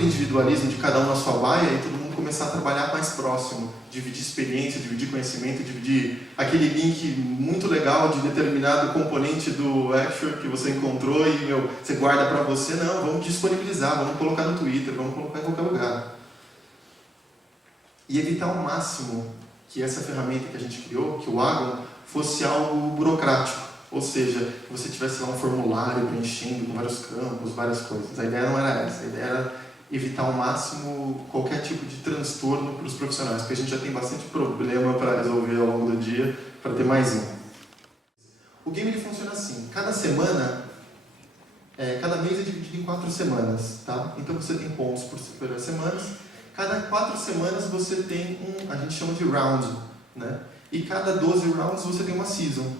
aquele individualismo de cada um na sua baia e todo mundo começar a trabalhar mais próximo, dividir experiência, dividir conhecimento, dividir aquele link muito legal de determinado componente do Azure que você encontrou e, você guarda para você. Não, vamos disponibilizar, vamos colocar no Twitter, vamos colocar em qualquer lugar. E evitar ao máximo que essa ferramenta que a gente criou, que o Agon, fosse algo burocrático. Ou seja, que você tivesse lá um formulário preenchendo com vários campos, várias coisas. A ideia não era essa, a ideia era evitar ao máximo qualquer tipo de transtorno para os profissionais, porque a gente já tem bastante problema para resolver ao longo do dia, para ter mais um. O game ele funciona assim, cada semana, cada mês é dividido em 4 semanas, tá? Então você tem pontos por semanas, cada 4 semanas você tem a gente chama de round, né? E cada 12 rounds você tem uma season.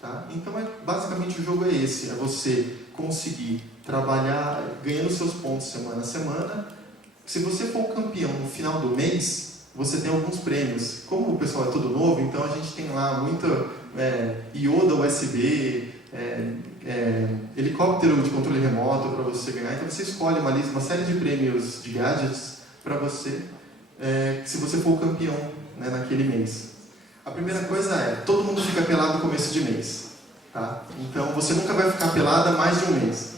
Tá? Então, basicamente, o jogo é esse. É você conseguir trabalhar ganhando seus pontos semana a semana. Se você for o campeão no final do mês, você tem alguns prêmios. Como o pessoal é tudo novo, então a gente tem lá muita ioda USB, helicóptero de controle remoto para você ganhar. Então, você escolhe uma série de prêmios de gadgets para você, se você for o campeão, né, naquele mês. A primeira coisa todo mundo fica pelado no começo de mês, tá? Então você nunca vai ficar pelada mais de um mês,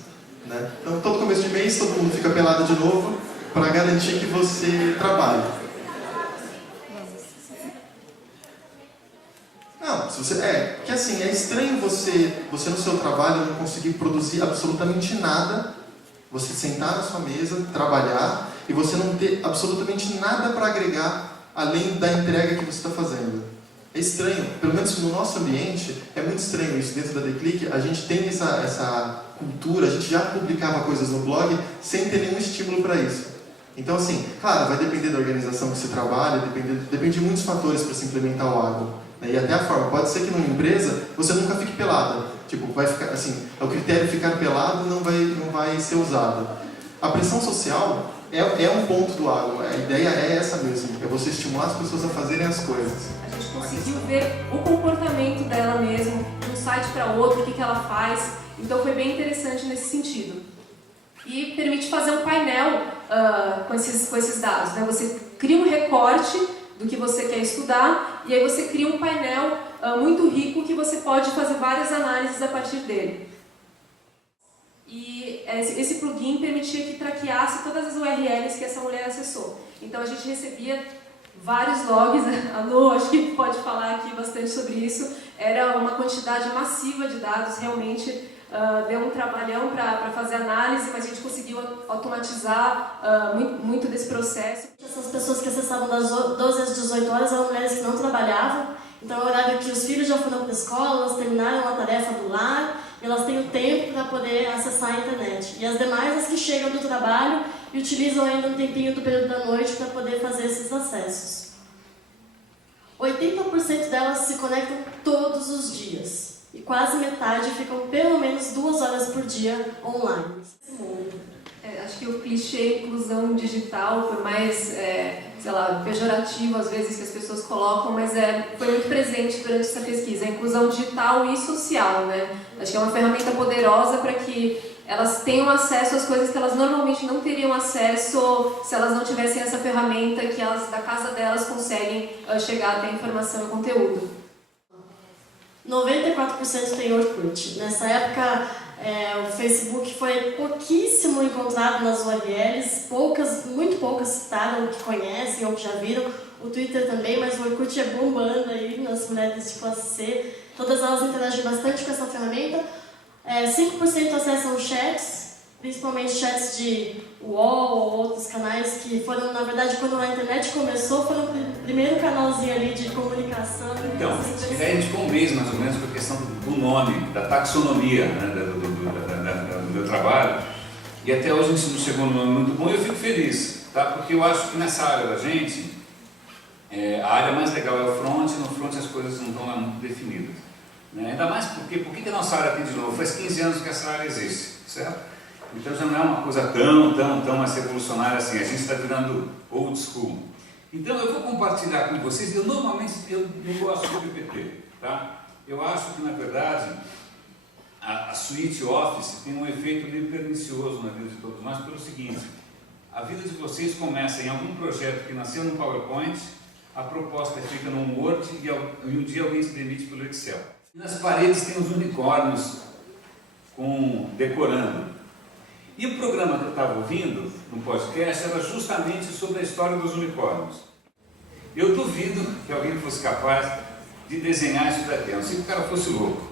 né? Então todo começo de mês todo mundo fica pelado de novo para garantir que você trabalhe. Não, se você que assim é estranho você no seu trabalho não conseguir produzir absolutamente nada, você sentar na sua mesa, trabalhar e você não ter absolutamente nada para agregar além da entrega que você está fazendo. É estranho, pelo menos no nosso ambiente, é muito estranho isso. Dentro da TheClick, a gente tem essa cultura, a gente já publicava coisas no blog sem ter nenhum estímulo para isso. Então, assim, claro, vai depender da organização que você trabalha, depende de muitos fatores para se implementar o Agon. Né? E até a forma, pode ser que numa empresa você nunca fique pelada. Tipo, vai ficar, assim, o critério ficar pelado não vai ser usado. A pressão social é um ponto do Agon, a ideia é essa mesmo, é você estimular as pessoas a fazerem as coisas. Conseguiu ver o comportamento dela mesmo, de um site para outro, o que ela faz. Então foi bem interessante nesse sentido. E permite fazer um painel com esses dados. Né? Você cria um recorte do que você quer estudar e aí você cria um painel muito rico que você pode fazer várias análises a partir dele. E esse plugin permitia que traqueasse todas as URLs que essa mulher acessou. Então a gente recebia vários logs, a Lu acho que pode falar aqui bastante sobre isso. Era uma quantidade massiva de dados, realmente deu um trabalhão para fazer análise, mas a gente conseguiu automatizar muito desse processo. Essas pessoas que acessavam das 12 às 18 horas eram mulheres que não trabalhavam, então é o horário que os filhos já foram para a escola, elas terminaram a tarefa do lar, e elas têm o tempo para poder acessar a internet. E as demais, as que chegam do trabalho e utilizam ainda um tempinho do período da noite para poder fazer esses acessos. 80% delas se conectam todos os dias. E quase metade ficam pelo menos 2 horas por dia online. Acho que o clichê inclusão digital foi mais, sei lá, pejorativo às vezes que as pessoas colocam, mas foi muito presente durante essa pesquisa, a inclusão digital e social, né? Acho que é uma ferramenta poderosa para que elas tenham acesso às coisas que elas normalmente não teriam acesso se elas não tivessem essa ferramenta que elas, da casa delas, conseguem chegar até informação e conteúdo. 94% tem Orkut. Nessa época, o Facebook foi pouquíssimo encontrado nas URLs, muito poucas citaram que conhecem ou que já viram. O Twitter também, mas o Orkut é bombando aí nas mulheres de classe C. Todas elas interagem bastante com essa ferramenta. 5% acessam chats, principalmente chats de UOL ou outros canais que foram, na verdade, quando a internet começou, foram o primeiro canalzinho ali de comunicação. Então, a gente ficou um mês mais ou menos com a questão do nome, da taxonomia, né, do meu trabalho, e até hoje a gente não chegou num nome muito bom e eu fico feliz, tá? Porque eu acho que nessa área da gente, a área mais legal é o front, e no front as coisas não estão lá muito definidas. Né? Ainda mais porque, por que a nossa área tem de novo? Faz 15 anos que essa área existe, certo? Então já não é uma coisa tão mais revolucionária assim, a gente está virando old school. Então eu vou compartilhar com vocês, normalmente eu não gosto do PPT, tá? Eu acho que na verdade a suite Office tem um efeito meio pernicioso na vida de todos nós pelo seguinte, A vida de vocês começa em algum projeto que nasceu no PowerPoint, a proposta fica no Word e um dia alguém se demite pelo Excel. E nas paredes tem os unicórnios decorando. E o programa que eu estava ouvindo no podcast era justamente sobre a história dos unicórnios. Eu duvido que alguém fosse capaz de desenhar isso daqui, a não ser que o cara fosse louco.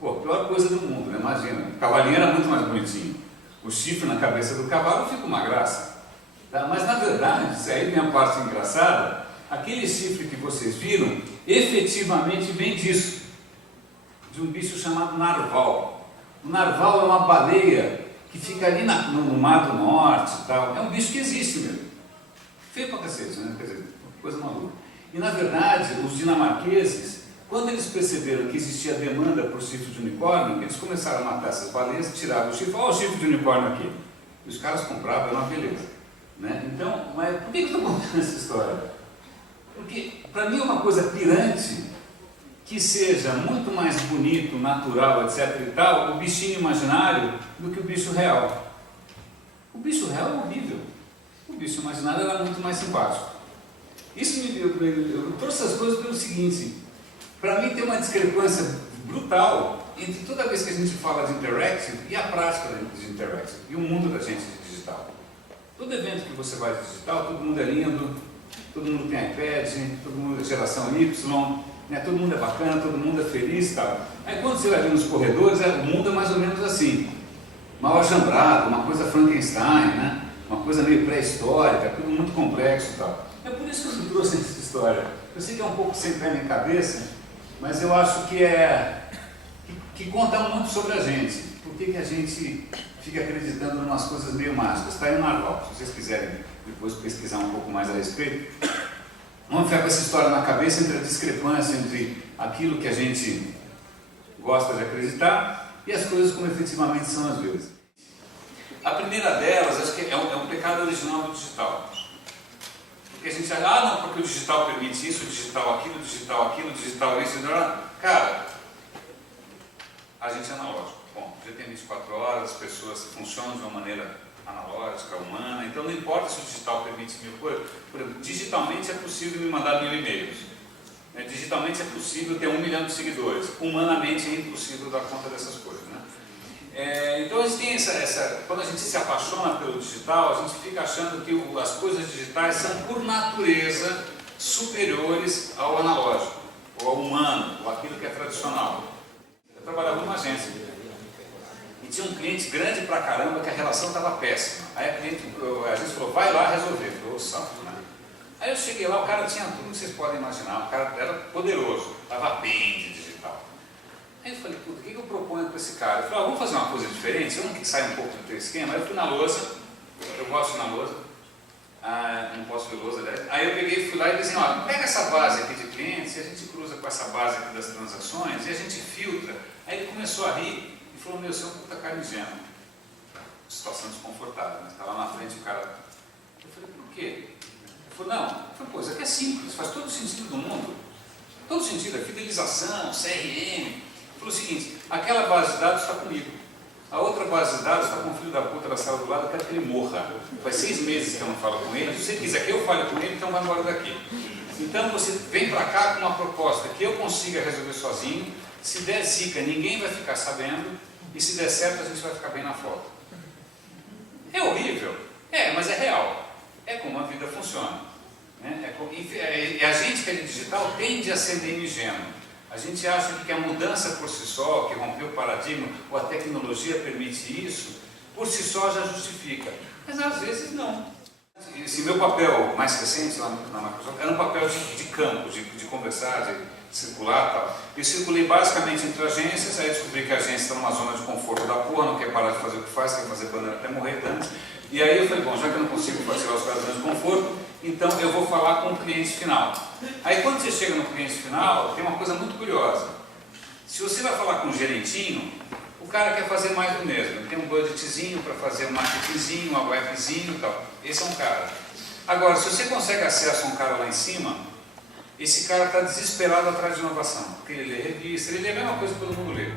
Pô, pior coisa do mundo, né? Imagina, o cavalinho era muito mais bonitinho. O chifre na cabeça do cavalo fica uma graça. Tá? Mas na verdade, isso aí vem a parte engraçada, aquele chifre que vocês viram, efetivamente vem disso, de um bicho chamado narval. O narval é uma baleia que fica ali no Mar do Norte e tal. É um bicho que existe mesmo. Feio pra cacete, né? Quer dizer, coisa maluca. E na verdade, os dinamarqueses, quando eles perceberam que existia demanda por chifre de unicórnio, eles começaram a matar essas baleias, tiravam o chifre, olha o chifre de unicórnio aqui. E os caras compravam, era uma beleza. Né? Então, mas por que eu estou contando essa história? Porque para mim é uma coisa pirante que seja muito mais bonito, natural, etc. e tal, o bichinho imaginário do que o bicho real. O bicho real é horrível. O bicho imaginário era muito mais simpático. Isso eu trouxe essas coisas pelo seguinte: para mim tem uma discrepância brutal entre toda vez que a gente fala de interactive e a prática de interactive e o mundo da gente de digital. Todo evento que você vai de digital, todo mundo é lindo, todo mundo tem iPad, todo mundo é geração Y, né? Todo mundo é bacana, todo mundo é feliz e tal. Aí quando você vai ver nos corredores, o mundo é mais ou menos assim, mal ajambrado, uma coisa Frankenstein, né? Uma coisa meio pré-histórica, tudo muito complexo e tal. É por isso que eu trouxe essa história. Eu sei que é um pouco sem pé nem cabeça, mas eu acho que conta muito sobre a gente. Por que a gente fica acreditando em umas coisas meio mágicas? Está aí no narval, se vocês quiserem depois pesquisar um pouco mais a respeito. Vamos ficar com essa história na cabeça entre a discrepância entre aquilo que a gente gosta de acreditar e as coisas como efetivamente são às vezes. A primeira delas, acho que é um pecado original do digital. Porque a gente acha, não, porque o digital permite isso, o digital aquilo, o digital isso, cara, a gente é analógico. Bom, já tem 24 horas, as pessoas funcionam de uma maneira analógica, humana, então não importa se o digital permite 1000 coisas. Por exemplo, digitalmente é possível me mandar 1000 e-mails. Né? Digitalmente é possível ter 1 milhão de seguidores. Humanamente é impossível dar conta dessas coisas. Né? Então a gente tem quando a gente se apaixona pelo digital, a gente fica achando que as coisas digitais são por natureza superiores ao analógico, ou ao humano, ou aquilo que é tradicional. Eu trabalhava numa agência e tinha um cliente grande pra caramba que a relação estava péssima. Aí a gente falou, vai lá resolver. Falou, saco, né? Aí eu cheguei lá, o cara tinha tudo que vocês podem imaginar, o cara era poderoso, estava bem de digital. Aí eu falei, puta, o que eu proponho para esse cara? Eu falei, vamos fazer uma coisa diferente, vamos que saia um pouco do teu esquema. Aí eu fui na lousa, eu gosto de ir na lousa, não posso ver lousa, aliás. Aí eu peguei, fui lá e disse assim, olha, pega essa base aqui de clientes e a gente cruza com essa base aqui das transações e a gente filtra. Aí ele começou a rir e falou, meu, você é um puta carne ingênua. Situação desconfortável, né? Estava lá na frente o cara. Eu falei, por quê? Ele falou, não. Eu falei, pô, isso aqui é simples, faz todo o sentido do mundo. Todo sentido, é fidelização, CRM. Falou o seguinte, aquela base de dados está comigo, a outra base de dados está com o filho da puta da sala do lado, eu quero que ele morra. Faz 6 meses que eu não falo com ele, se você quiser que eu fale com ele, então vai embora daqui. Então você vem para cá com uma proposta que eu consiga resolver sozinho, se der zica ninguém vai ficar sabendo, e se der certo a gente vai ficar bem na foto. É horrível? É, mas é real. É como a vida funciona. Né? A gente que é digital tende a ser meio ingênuo. A gente acha que a mudança por si só, que rompeu o paradigma, ou a tecnologia permite isso, por si só já justifica. Mas às vezes não. Esse meu papel mais recente lá na Microsoft era um papel de campo, de conversar, de circular e tal. Eu circulei basicamente entre agências, aí descobri que a agência está numa zona de conforto da porra, não quer parar de fazer o que faz, quer fazer banana até morrer antes. E aí eu falei, bom, já que eu não consigo fazer os caras de conforto, então eu vou falar com o cliente final. Aí quando você chega no cliente final, tem uma coisa muito curiosa. Se você vai falar com um gerentinho, o cara quer fazer mais do mesmo. Ele tem um budgetzinho para fazer um marketingzinho, uma webzinho e tal. Esse é um cara. Agora, se você consegue acesso a um cara lá em cima, esse cara está desesperado atrás de inovação. Porque ele lê revista, ele lê a mesma coisa que todo mundo lê.